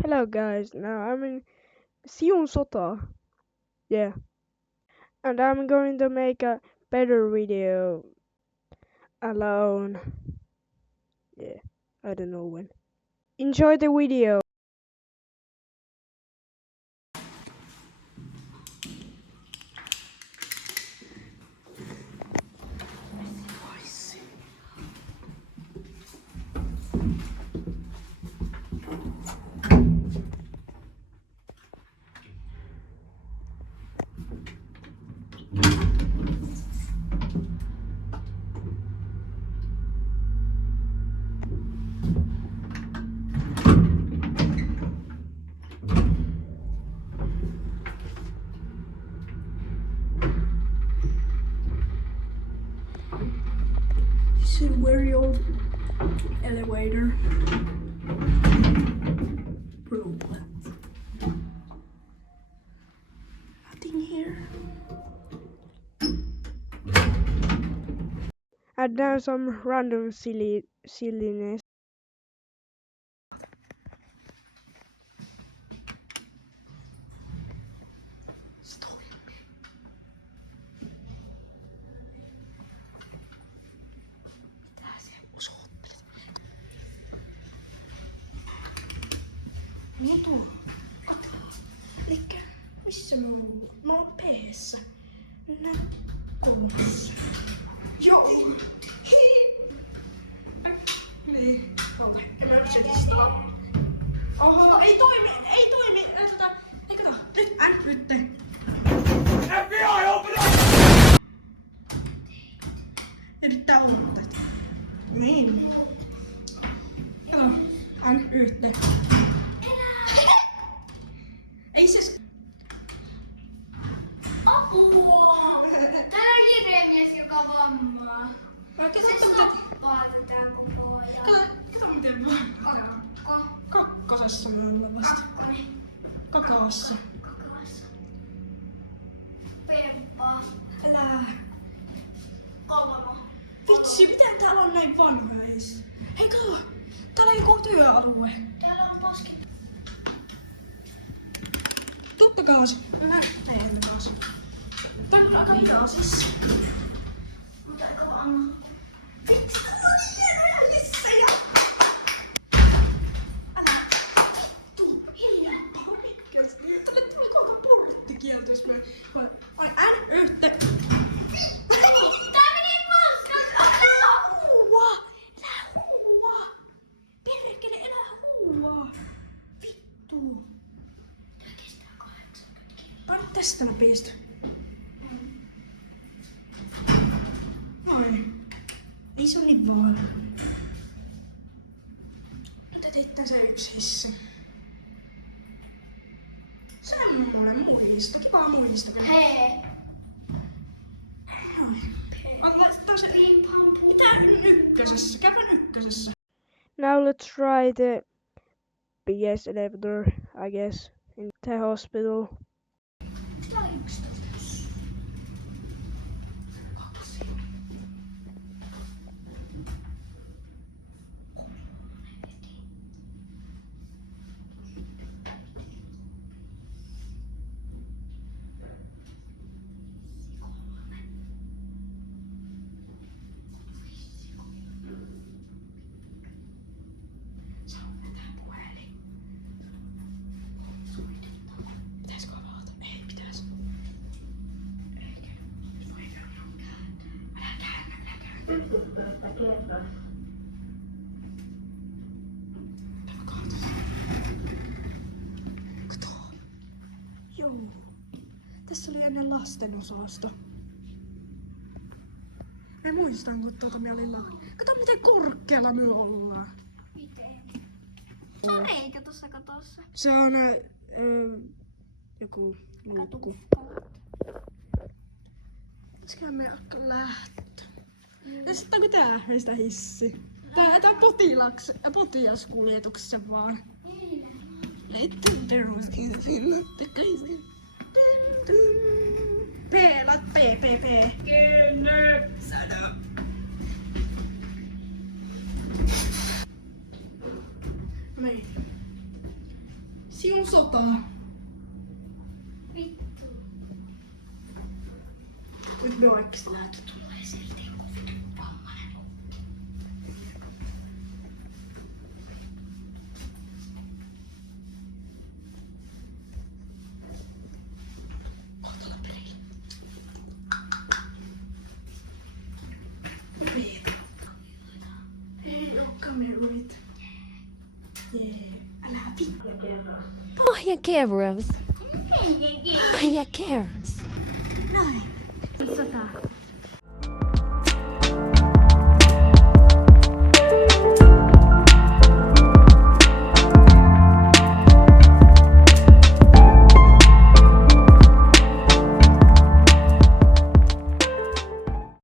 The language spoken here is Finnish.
Hello guys, now I'm in Siun Sota. Yeah. And I'm going to make a better video alone. Yeah. I don't know when. Enjoy the video. This is a very old elevator. Bro, what? Nothing here. And now some random silliness. Mutu. Elikkä, missä mä oon? Mä oon P-ssä. Nää kolmessa. Joo. Niin. Ota, en mä yritä sitä. Oho, ei toimi. Ei kato. Nyt. FBI, open up! Yrittää olla tästä. Niin. Kato, yhteen. Ei siis... Apua! Täällä on hirveä joka vammaa. Kato, Se sappaa tätä koko ajan. Kato miten vaan. Kakkosessa me ollaan vasta. Kakaassa. Kakassa. Peppa. Älä. Kavama. Vitsi, miten täällä on näin vanhoja? Hei kato, täällä on joku työalue. Täällä on paski. Tuttakaa se. Näin taas. Tää on aika hidas. Mutta aika vamma. Vitsi, täällä on hienoja lissejä. Älä. Tuu hiljaa. Oikeesti. Tälle tuli koko porttikielto, jos mä... Oi, yhteen. Tää meni paskaan! Älä huua! Perkele, älä huua! Vittu! Tää kestää 80 kiloa. Pane tästä läpiistä. Noin. Ei se oo niin vaara. Nyt teit tässä yksissä. Semmonen muisto. Kivaa muisto kyllä. Hei! Noin. Laitetaan se... Mitä ykkösessä? Käydään ykkösessä. Now let's try the biggest elevator, I guess, in the hospital. Tää on 11. Pitäisikö avata? Ei pitäis. Kato. Joo. Tässä oli ennen lastenosasto. Mä muistan, kun me olin Kato miten korkealla me ollaan. Miten? Se on reikä tossa katossa. Se on joku luukku. Pitäisiköhän me akka lähtö? Ja sitten onko tää meistä hissi? Tää on potilaskuljetuksessa vaan. Leitten peruskin sinne takaisin. P. Kenne. Sano. Niin. Siun sota. Vittu. Nyt me oikeesti Laatu tulee sieltä joku vitun vammainen. Ei oo kameroit. Jee. Älä vittu. Pohjakerros. Pohjakerros. Näin. Sota.